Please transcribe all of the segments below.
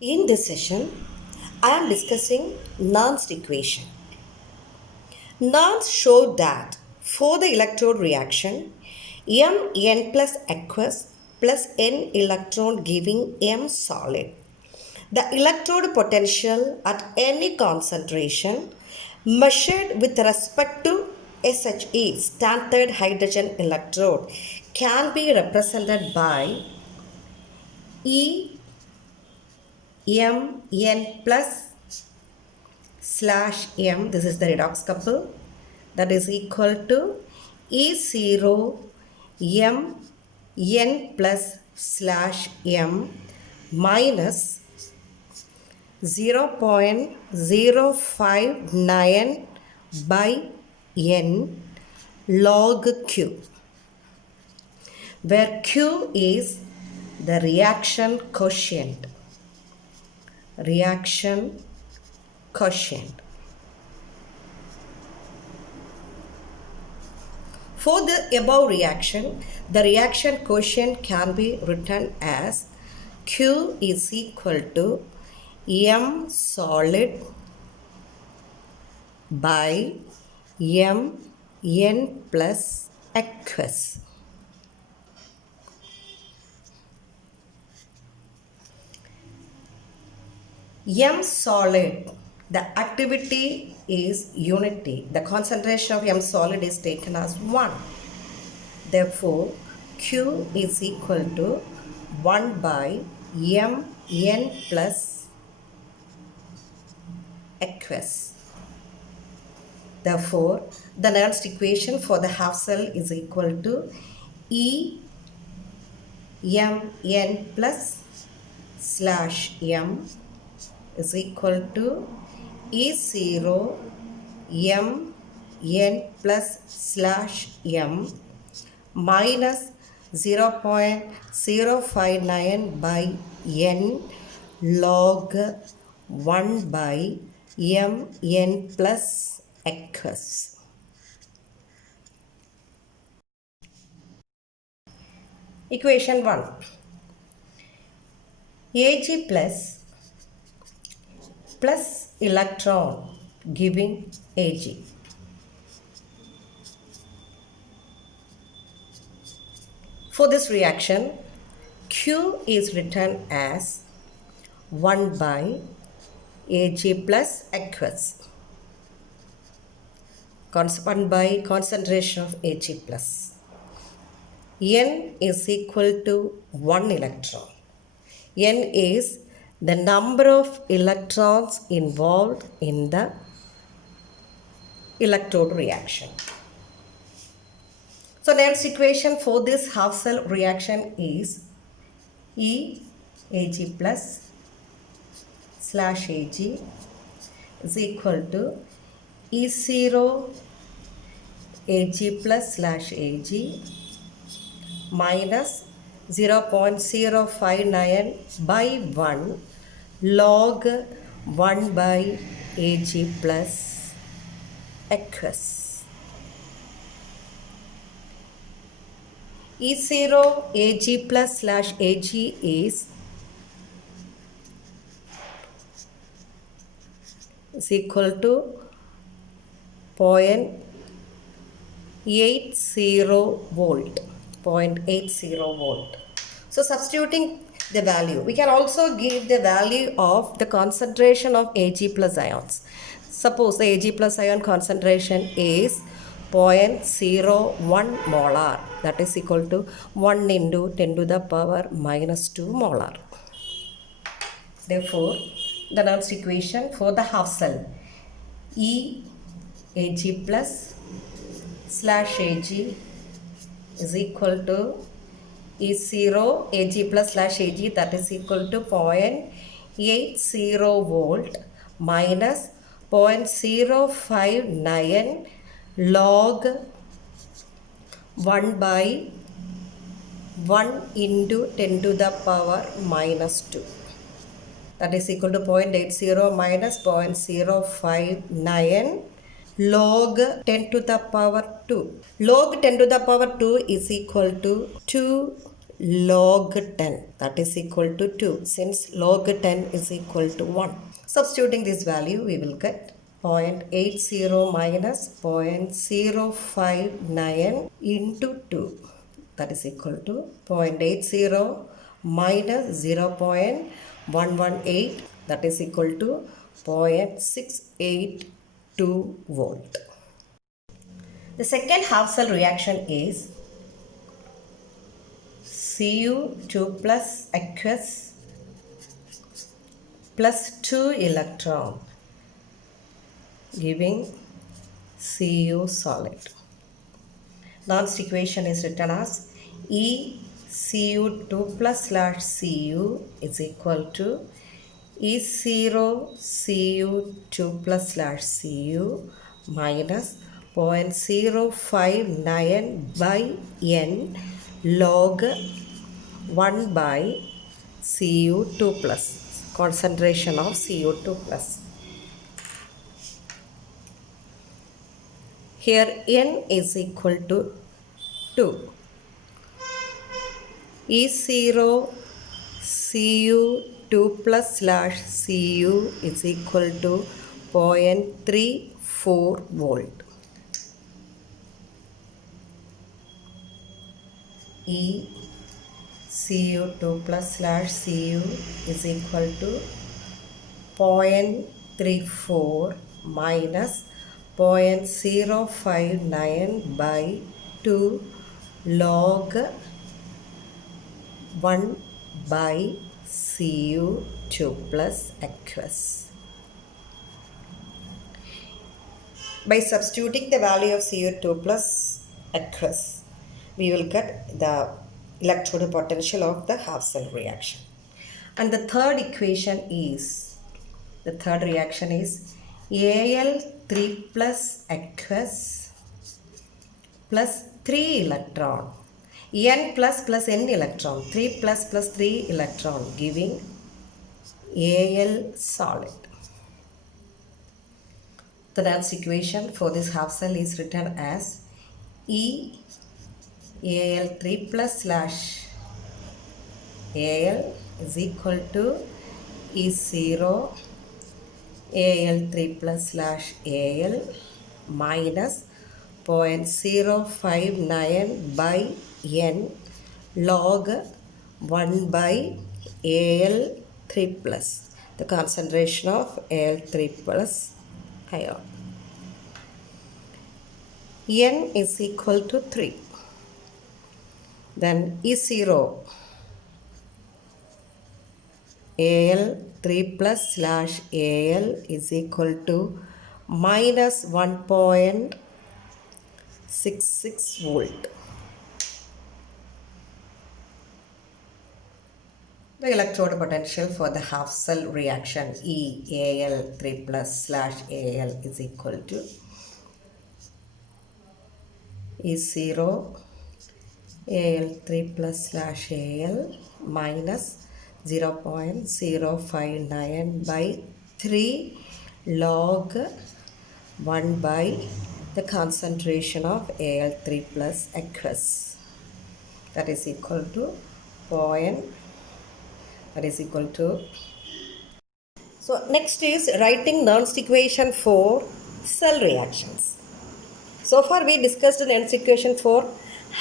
In this session, I am discussing Nernst equation. Nernst showed that for the electrode reaction, Mn plus aqueous plus N electron giving M solid. The electrode potential at any concentration measured with respect to SHE, standard hydrogen electrode, can be represented by E Mn plus slash M, this is the redox couple, that is equal to E0 M N plus slash M minus 0.059 by N log Q, where Q is the reaction quotient. Reaction quotient. For the above reaction, the reaction quotient can be written as Q is equal to M solid by M N plus aqueous. M solid, the activity is unity. The concentration of M solid is taken as 1. Therefore, Q is equal to 1 by M N plus aqueous. Therefore, the Nernst equation for the half cell is equal to E M N plus slash M is equal to E0 M N plus slash M minus 0.059 by N log 1 by M N plus aqueous. Equation 1. Ag plus electron giving Ag. For this reaction, Q is written as 1 by Ag plus aqueous. 1 by concentration of Ag plus. N is equal to 1 electron. N is the number of electrons involved in the electrode reaction. So Nernst equation for this half cell reaction is E Ag plus slash Ag is equal to E0 Ag plus slash Ag minus 0.059 by 1 log 1 by Ag plus aqueous. E0 Ag plus slash Ag is equal to 0.80 volt. 0.80 volt. So substituting the value, we can also give the value of the concentration of Ag plus ions. Suppose the Ag plus ion concentration is 0.01 molar, that is equal to 1 into 10 to the power minus 2 molar. Therefore, the Nernst equation for the half cell E Ag plus slash Ag is equal to E0 Ag plus slash Ag, that is equal to 0.80 volt minus 0.059 log 1 by 1 into 10 to the power minus 2. That is equal to 0.80 minus 0.059 log 10 to the power 2. Log 10 to the power 2 is equal to 2 log 10, that is equal to 2, since log 10 is equal to 1. Substituting this value, we will get 0.80 minus 0.059 into 2, that is equal to 0.80 minus 0.118, that is equal to 0.682 volt. The second half cell reaction is Cu2 plus aqueous plus 2 electron giving Cu solid. Nernst equation is written as ECU2 plus slash Cu is equal to E0 Cu2 plus slash Cu minus 0.059 by N log 1 by Cu2 plus, concentration of Cu2 plus. Here N is equal to 2. E0 Cu2 plus slash Cu is equal to 0.34 volt. Cu2 plus slash Cu is equal to 0.34 minus 0.059 by 2 log 1 by Cu2 plus aqueous. By substituting the value of Cu2 plus aqueous, we will get the electrode potential of the half cell reaction. And the third reaction is Al3 plus aqueous plus 3 electron, N plus plus N electron, 3 plus plus 3 electron giving Al solid. The Nernst equation for this half cell is written as Al3 plus slash Al is equal to E0 Al3 plus slash Al minus 0.059 by N log 1 by Al3 plus, the concentration of Al3 plus ion. N is equal to 3. Then E0 Al3 plus slash Al is equal to minus 1.66 volt. The electrode potential for the half cell reaction Al3 plus slash Al is equal to E0 Al3 plus slash Al minus 0.059 by 3 log 1 by the concentration of Al3 plus aqueous, that is equal to So next is writing Nernst equation for cell reactions. So far we discussed the Nernst equation for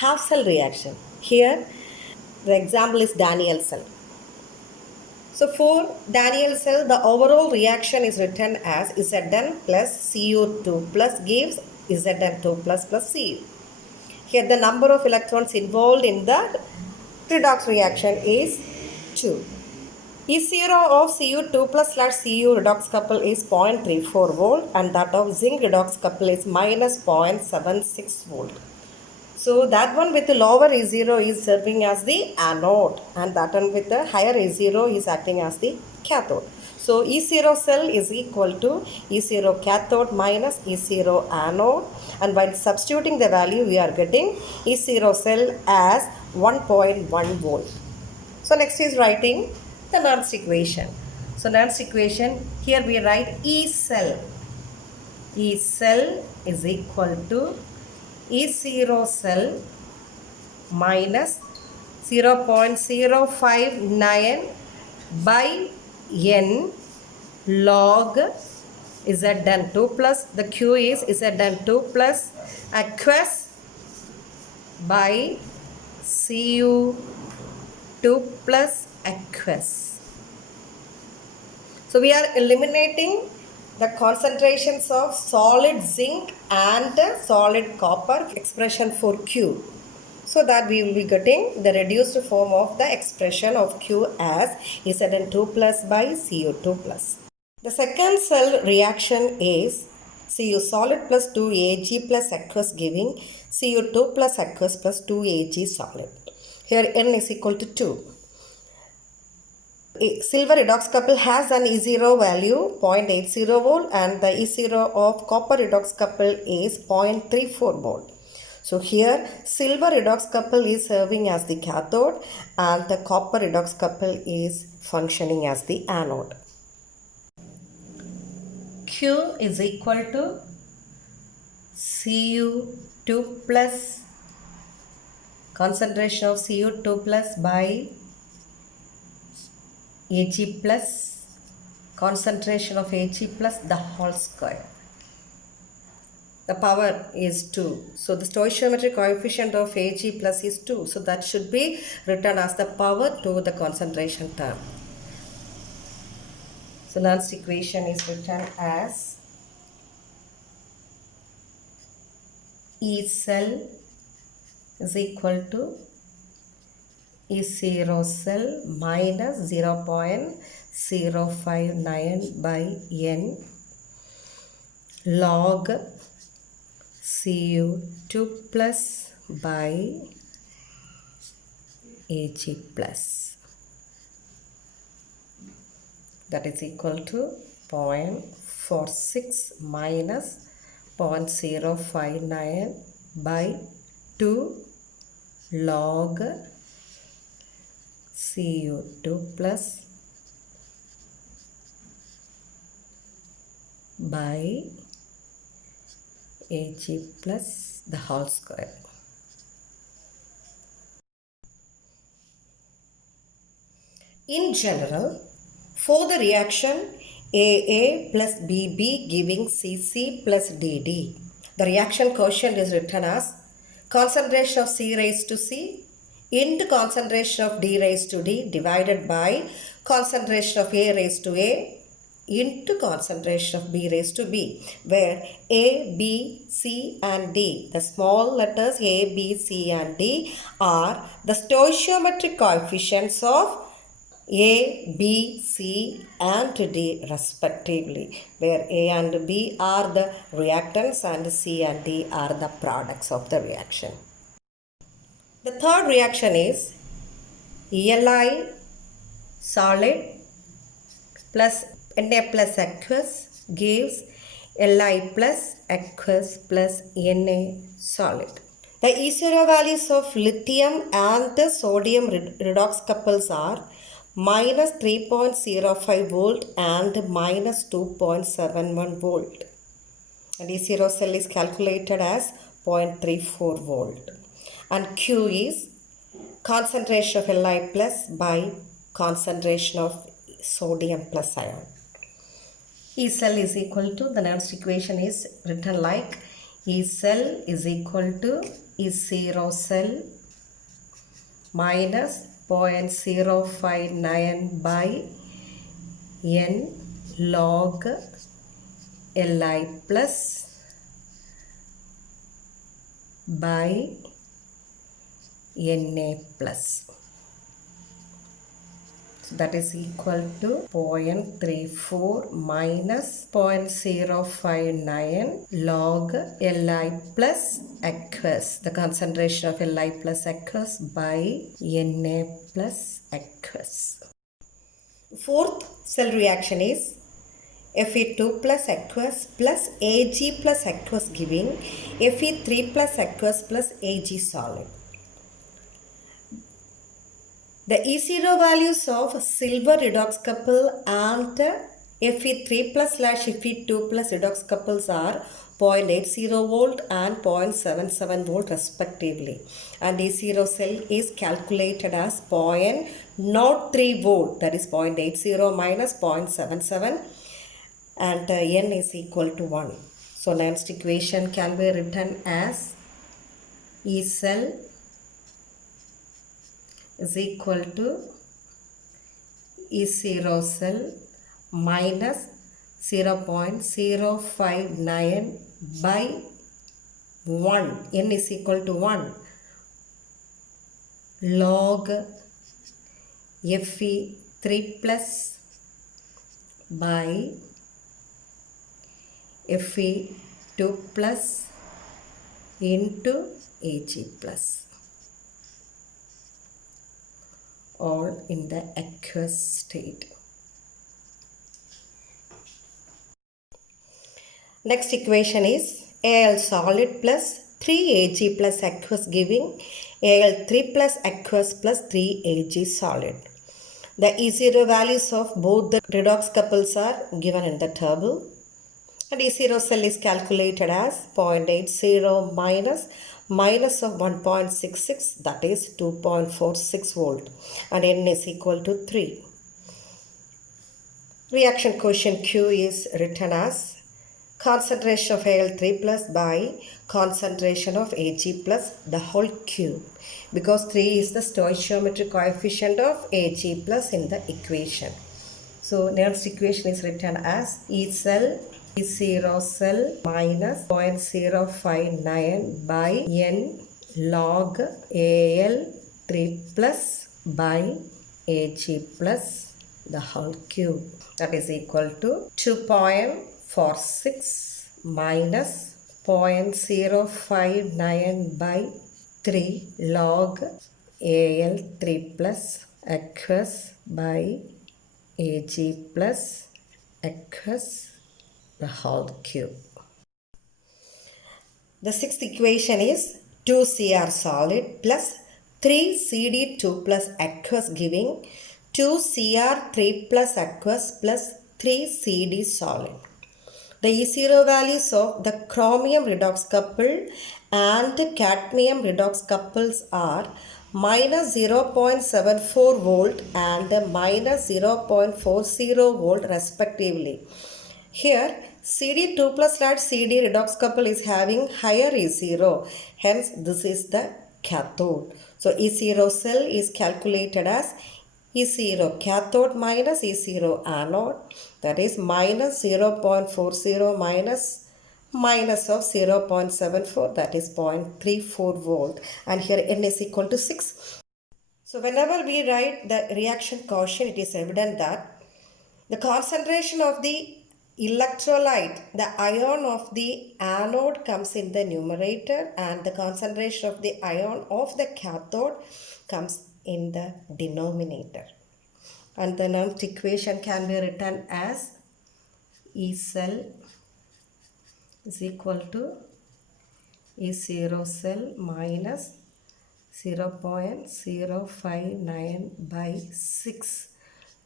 half cell reaction. Here the example is Daniel cell. So for Daniel cell, the overall reaction is written as Zn plus Cu2 plus gives Zn2 plus Cu. Here the number of electrons involved in the redox reaction is 2. E0 of Cu2 plus slash Cu redox couple is 0.34 volt and that of zinc redox couple is minus 0.76 volt. So that one with the lower E0 is serving as the anode and that one with the higher E0 is acting as the cathode. So E0 cell is equal to E0 cathode minus E0 anode, and while substituting the value we are getting E0 cell as 1.1 volt. So next is writing the Nernst equation. So Nernst equation, here we write E cell. E cell is equal to E0 cell minus 0.059 by n log Zn2 plus, the Q is Zn2 plus aqueous by Cu2 plus aqueous. So we are eliminating the concentrations of solid zinc and solid copper expression for Q. So that we will be getting the reduced form of the expression of Q as Zn2 plus by Cu2 plus. The second cell reaction is Cu solid plus 2Ag plus aqueous giving Cu2 plus aqueous plus 2Ag solid. Here N is equal to 2. Silver redox couple has an E0 value 0.80 volt and the E0 of copper redox couple is 0.34 volt. So here silver redox couple is serving as the cathode and the copper redox couple is functioning as the anode. Q is equal to Cu2 plus concentration of Cu2 plus by Ag plus concentration of Ag plus the whole square. The power is 2. So the stoichiometric coefficient of Ag plus is 2. So that should be written as the power to the concentration term. So Nernst equation is written as E cell is equal to E0 cell minus 0.059 by N log Cu2 plus by Ag plus. That is equal to 0.46 minus 0.059 by 2 log Cu2 plus by Ag plus the whole square. In general, for the reaction AA plus BB giving CC plus DD, the reaction quotient is written as concentration of C raised to C into concentration of D raised to D divided by concentration of A raised to A into concentration of B raised to B, where A, B, C and D, the small letters A, B, C and D are the stoichiometric coefficients of A, B, C and D respectively, where A and B are the reactants and C and D are the products of the reaction. The third reaction is Li solid plus Na plus aqueous gives Li plus aqueous plus Na solid. The E0 values of lithium and the sodium redox couples are minus 3.05 volt and minus 2.71 volt. And E0 cell is calculated as 0.34 volt. And Q is concentration of Li plus by concentration of sodium plus ion. E cell is equal to, the Nernst equation is written like E cell is equal to E0 cell minus 0.059 by N log Li plus by Na plus. So that is equal to 0.34 minus 0.059 log Li plus aqueous, the concentration of Li plus aqueous by Na plus aqueous. Fourth cell reaction is Fe2 plus aqueous plus Ag plus aqueous giving Fe3 plus aqueous plus Ag solid. The E0 values of silver redox couple and Fe3 plus / Fe2 plus redox couples are 0.80 volt and 0.77 volt respectively. And E0 cell is calculated as 0.03 volt, that is 0.80 minus 0.77, and n is equal to 1. So Nernst equation can be written as E cell is equal to E0 cell minus 0.059 by 1, n is equal to 1, log Fe3 plus by Fe2 plus into Ag plus, all in the aqueous state. Next equation is Al solid plus 3Ag plus aqueous giving Al3 plus aqueous plus 3Ag solid. The E0 values of both the redox couples are given in the table. And E0 cell is calculated as 0.80 minus of 1.66, that is 2.46 volt, and n is equal to 3. Reaction quotient Q is written as concentration of Al3 plus by concentration of Ag plus the whole cube, because 3 is the stoichiometric coefficient of Ag plus in the equation. So Nernst equation is written as E cell E0 cell minus 0.059 by n log Al3 plus by Ag plus the whole cube, that is equal to 2.46 minus 0.059 by 3 log Al3 plus aqueous by Ag plus aqueous the whole cube. The sixth equation is 2Cr solid plus 3Cd2 plus aqueous giving 2Cr3 plus aqueous plus 3Cd solid. The E0 values of the chromium redox couple and cadmium redox couples are minus 0.74 volt and minus 0.40 volt respectively. Here CD2 plus CD redox couple is having higher E0, hence this is the cathode. So E0 cell is calculated as E0 cathode minus E0 anode, that is minus 0.40 minus of 0.74, that is 0.34 volt, and here n is equal to 6. So whenever we write the reaction quotient, it is evident that the concentration of the electrolyte, the ion of the anode comes in the numerator and the concentration of the ion of the cathode comes in the denominator. And the Nernst equation can be written as E cell is equal to E0 cell minus 0.059 by 6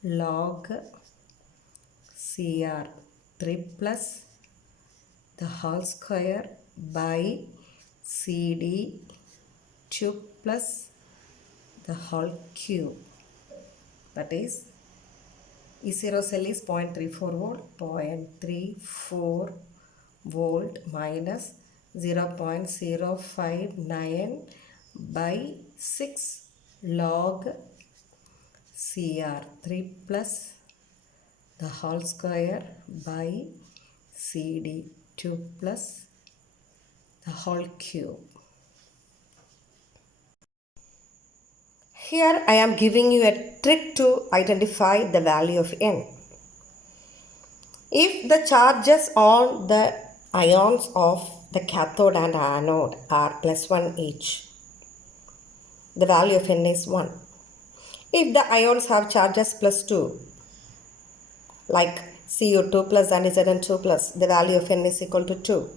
log Cr3 plus the whole square by Cd2 plus the whole cube, that is E0 cell is 0.34 volt, 0.34 volt minus 0.059 by 6 log Cr3 plus the whole square by Cd2 plus the whole cube. Here I am giving you a trick to identify the value of n. If the charges on the ions of the cathode and anode are plus 1 each, the value of n is 1. If the ions have charges plus 2, like Cu2 plus and Zn2 plus, the value of n is equal to 2.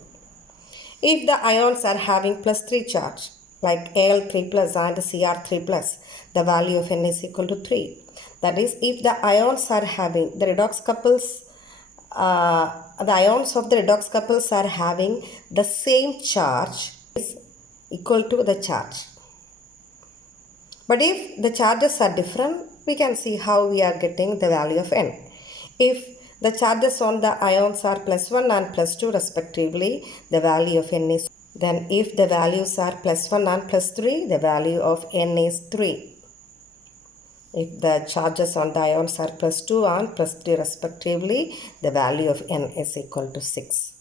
If the ions are having plus 3 charge, like Al3 plus and Cr3 plus, the value of n is equal to 3. That is, if the ions are having, the redox couples the ions of the redox couples are having the same charge is equal to the charge. But if the charges are different, we can see how we are getting the value of n. If the charges on the ions are +1 and +2 respectively, the value of n is. Then if the values are +1 and +3, the value of n is 3. If the charges on the ions are +2 and +3 respectively, the value of n is equal to 6.